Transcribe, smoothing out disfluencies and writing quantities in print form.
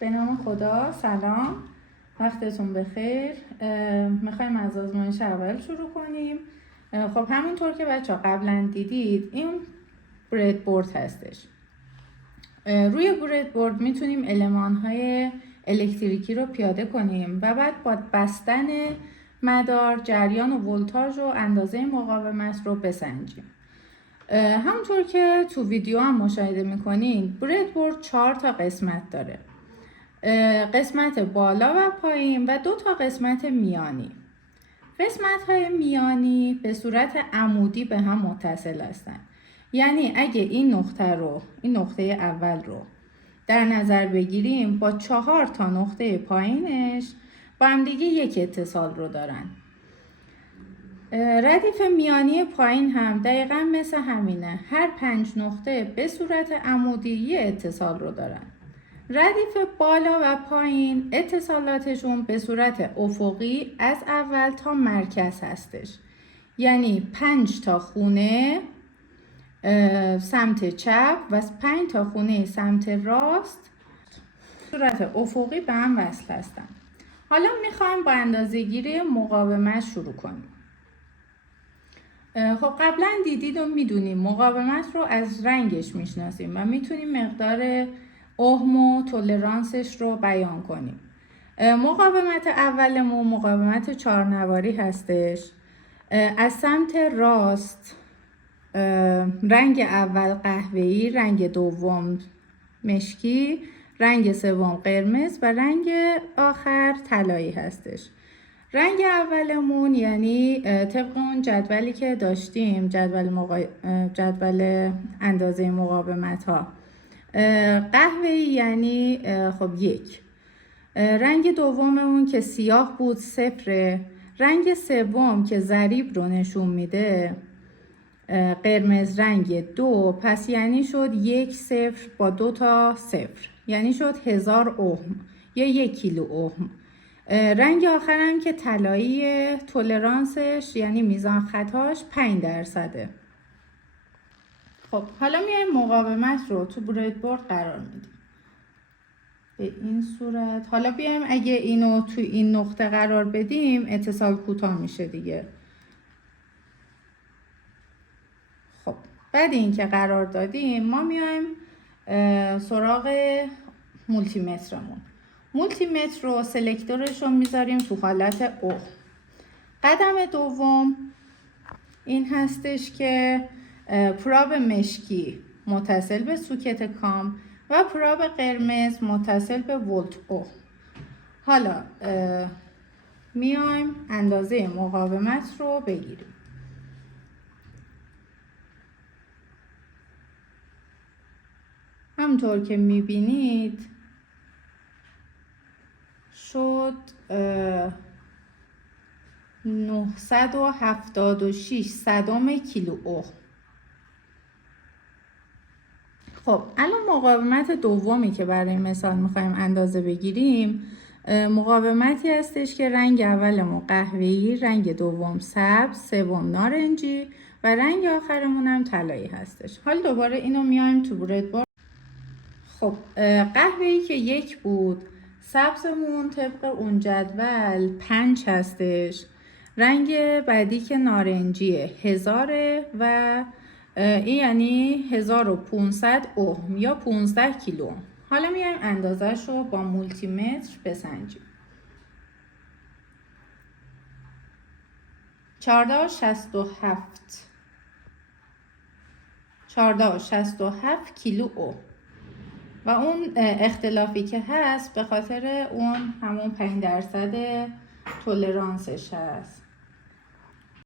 به نام خدا. سلام، وقتتون بخیر. میخوایم از آزمایش اول شروع کنیم. خب همونطور که بچه ها قبلا دیدید این برد بورد هستش. روی برد بورد میتونیم علمان های الکتریکی رو پیاده کنیم و بعد با بستن مدار جریان و ولتاژ و اندازه مقاومت رو بسنجیم. همونطور که تو ویدیو هم مشاهده میکنین برد بورد 4 تا قسمت داره، قسمت بالا و پایین و 2 تا قسمت میانی. قسمت های میانی به صورت عمودی به هم متصل هستن، یعنی اگه این نقطه اول رو در نظر بگیریم با 4 تا نقطه پایینش با هم دیگه یک اتصال رو دارن. ردیف میانی پایین هم دقیقا مثل همینه، هر 5 نقطه به صورت عمودی یه اتصال رو دارن. ردیف بالا و پایین اتصالاتشون به صورت افقی از اول تا مرکز هستش، یعنی 5 تا خونه سمت چپ و 5 تا خونه سمت راست صورت افقی به هم وصل هستن. حالا میخوایم با اندازه‌گیری مقاومت شروع کنیم. خب قبلا دیدید و میدونیم مقاومت رو از رنگش میشناسیم و میتونیم مقدار اوهم و تولرانسش رو بیان کنیم. مقاومت اولمون مقاومت 4 نواری هستش. از سمت راست رنگ اول قهوه‌ای، رنگ دوم مشکی، رنگ سوم قرمز و رنگ آخر طلایی هستش. رنگ اولمون یعنی طبق اون جدولی که داشتیم، جدول اندازه مقاومت ها، قهوه‌ای یعنی خب 1. رنگ دوممون که سیاه بود 0. رنگ سوم که ضریب رو نشون میده قرمز رنگ 2، پس یعنی شد 1 0 با 2 تا 0، یعنی شد 1000 اوم یا 1 کیلو اوم. رنگ آخرم که طلایی تولرانسش یعنی میزان خطاش 5%. خب حالا میایم مقاومت رو تو برد بورد قرار میدیم به این صورت. حالا بیایم اگه اینو تو این نقطه قرار بدیم اتصال کوتاه میشه دیگه. خب بعد این که قرار دادیم ما میایم سراغ مولتی مترمون. مولتی متر رو سلکتورش رو میذاریم تو حالت او. قدم دوم این هستش که پراب مشکی متصل به سوکت کام و پراب قرمز متصل به ولت او. حالا میایم اندازه مقاومت رو بگیریم. همونطور که میبینید شد 976 صدم کیلو اوم. خب الان مقاومت دومی که برای مثال میخوایم اندازه بگیریم مقاومتی هستش که رنگ اولمون قهوه‌ای، رنگ دوم سبز، سوم نارنجی و رنگ آخرمون هم طلایی هستش. حالا دوباره اینو میایم تو برد بورد. خب قهوه‌ای که 1 بود، سبزمون طبق اون جدول 5 هستش، رنگ بعدی که نارنجیه 1000 و این یعنی 1500 اوم یا 15 کیلو اوم. حالا میایم اندازش رو با مولتی متر بسنجیم. 1467 کیلو اوم و اون اختلافی که هست به خاطر اون همون 5% تولرانسش هست.